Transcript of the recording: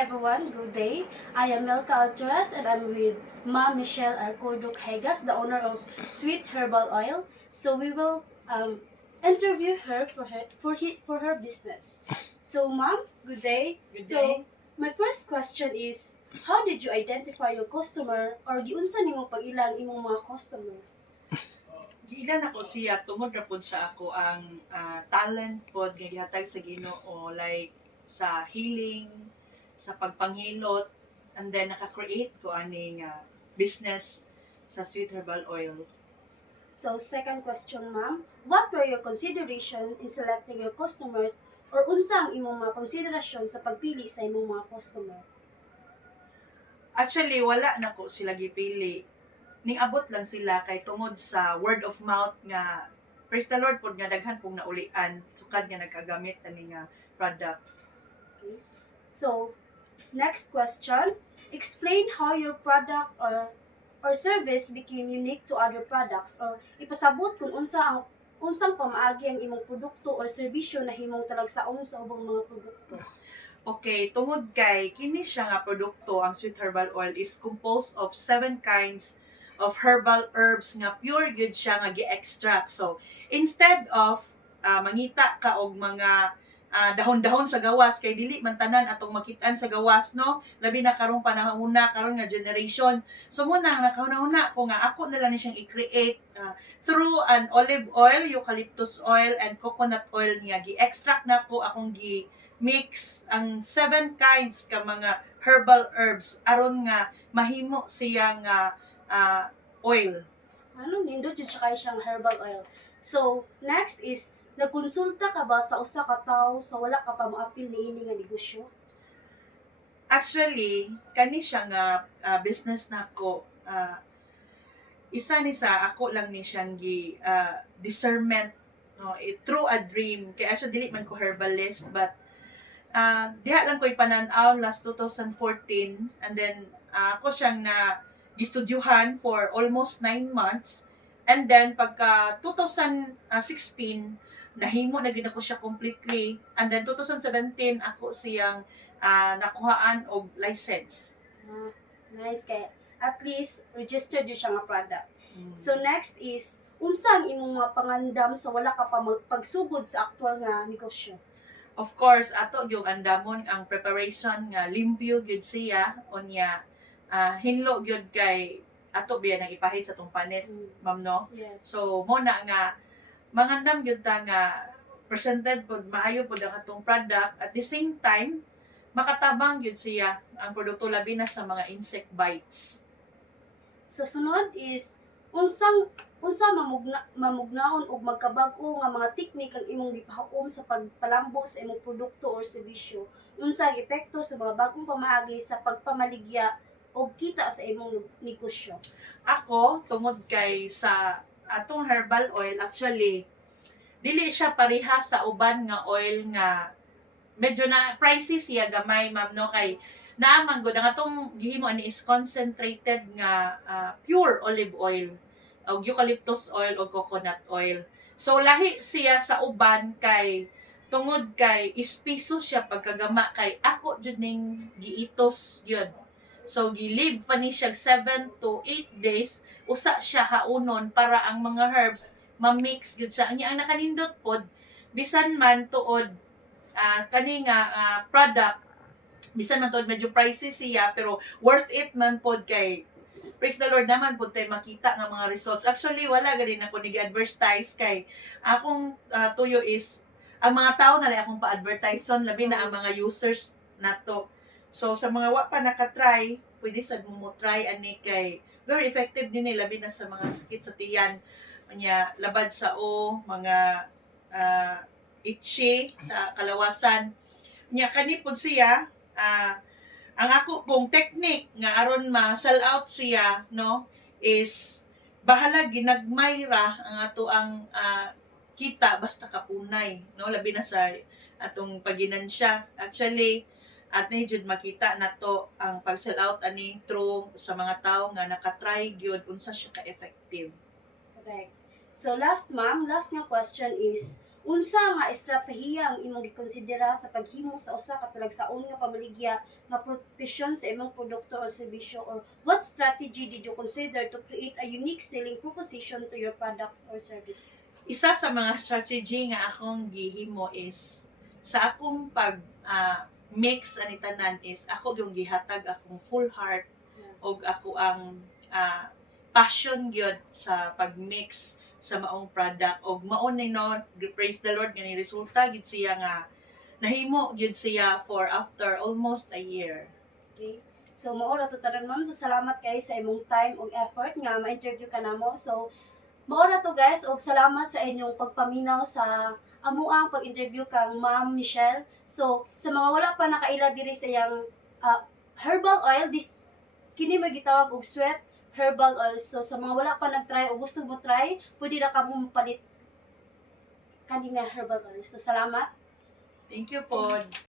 everyone, good day. I am Melka Alturas and I'm with Ma'am Michelle Arcordok Hegas, the owner of Sweet Herbal Oil. So we will interview her for her business. So Ma'am, good day. Good So day. my first question is, how did you identify your customer or giunsa nimo pag-ilang imong mga customer? Giilan ako siya tungod ra pud sa ako ang talent pod nga gihatag sa Ginoo, like sa healing, sa pagpanghilot, and then naka-create ko aning business sa Sweet Herbal Oil. So second question, ma'am, what were your consideration in selecting your customers or unsa ang imong mga konsiderasyon sa pagpili sa imong mga customer? Actually, wala na ko sila gipili. Niabot lang sila kay tungod sa word of mouth nga praise the Lord pod nga daghan pong naulian sukad nga nagkagamit ani nga product. Okay. So, next question, explain how your product or service became unique to other products or ipasabot kung unsang pamaagi ang imong produkto or serbisyo na himong talagsaon sa ubang mga produkto. Okay, tungod kay kini siya nga produkto, ang Sweet Herbal Oil is composed of 7 kinds of herbal herbs nga pure gyud siya nga gi-extract. So, instead of mangita ka og mga dahon-dahon sa gawas kay dili man tanan atong makitaan sa gawas, no? Labi na karong panahona karon nga generation. So muna nakahuna ko nga ako na lang ni siyang i-create through an olive oil, eucalyptus oil and coconut oil niya gi-extract na ko akong mix ang 7 kinds ka mga herbal herbs aron nga mahimo siyang oil. Ano, nindot jud siya kay siyang herbal oil. So, next is, nagkonsulta ka ba sa usa ka tawo sa wala ka pa moapil niini nga negosyo? Actually, kani siya nga business nako isa ni sa ako lang ni siyang discernment, no, through a dream kaya siya dili man ko herbalist but diha lang ko'y pananaw last 2014 and then ako siyang na gistudyuhan for almost 9 months and then pagka 2016 nahimo na gid ako siya completely and then 2017 ako siyang nakuhaan og license. Nice kay at least registered yun siya nga product. Mm. So next is, unsa ang imong mga pangandam sa wala ka pa pagsugod sa aktual nga negosyo? Of course, ato yung andamon ang preparation nga limpyo gyud siya unya hinlo gyud kay ato biya nang ipahid sa tong panit, ma'am, no? Yes. So mo na nga mangandam gyud ta nga presented pod maayo pod ang atong product at the same time makatabang gyud siya ang produkto labi na sa mga insect bites. So sunod is, unsa mamugnaon og magkabag-o nga mga teknik ang imong gipahuom sa pagpalambo sa imong produkto or serbisyo? Unsa ang epekto sa mga bagong pamaagi sa pagpamaligya og kita sa imong negosyo? Ako tungod kay sa atong herbal oil actually dili siya pareha sa uban nga oil nga medyo na pricey siya gamay, ma'am, no, kay naaman gud ang atong gihimo ani is concentrated nga pure olive oil o eucalyptus oil o coconut oil. So lahi siya sa uban kay tungod kay ispiso siya pagkagama kay ako jud ning giitos yun. So gilib pa ni siya 7 to 8 days usa siya haunon para ang mga herbs ma-mix gyud sa ang nakanindot pod bisan man tuod kani nga product bisan man tuod medyo pricey siya pero worth it man pod kay praise the Lord naman pod tay makita nga mga results. Actually wala gani ako nig-advertise kay akong tuyo is ang mga tao na lang akong pa-advertise son labi na ang mga users nato. So sa mga wa pa naka-try, pwede sad mo try ani kay very effective din labi na sa mga sakit sa tiyan, nya labad sa mga itchy sa kalawasan. Nya kani pud siya ang ako pong technique nga aron ma-sell out siya, no, is bahala ginagmay ra ang ato ang kita basta kapunay, no, labi na sa atong paginansya. Actually at na jud makita nato ang pag-sell out ani through sa mga tawo nga naka-try gyud unsa siya ka-effective. Correct. So last nga question is, unsa nga estratehiya ang imong gikonsidera sa paghimo sa usa ka talagsaon nga pamaligya nga propesyon sa imong produkto o serbisyo, or what strategy did you consider to create a unique selling proposition to your product or service? Isa sa mga strategy nga akong gihimo is sa akong pag mix ani tanan is ako yung gihatag akong full heart Yes. og ako ang passion gyud sa pag-mix sa maong product, og mao ni no, praise the Lord nga ni resulta gyud siya nga nahimo gyud siya for after almost a year. Okay. So mao ra to tanan ma'am. So salamat kay sa imong time ug effort nga ma-interview ka namo. So mao ra to guys, og salamat sa inyong pagpaminaw sa amuang pag-interview kang Ma'am Michelle. So sa mga wala pa nakaila diri sa iyang herbal oil, this kini magitawag og sweat herbal oil. So sa mga wala pa nag-try o gusto mo try, pwede ra ka mo mapalit kani nga herbal oil. So salamat. Thank you po.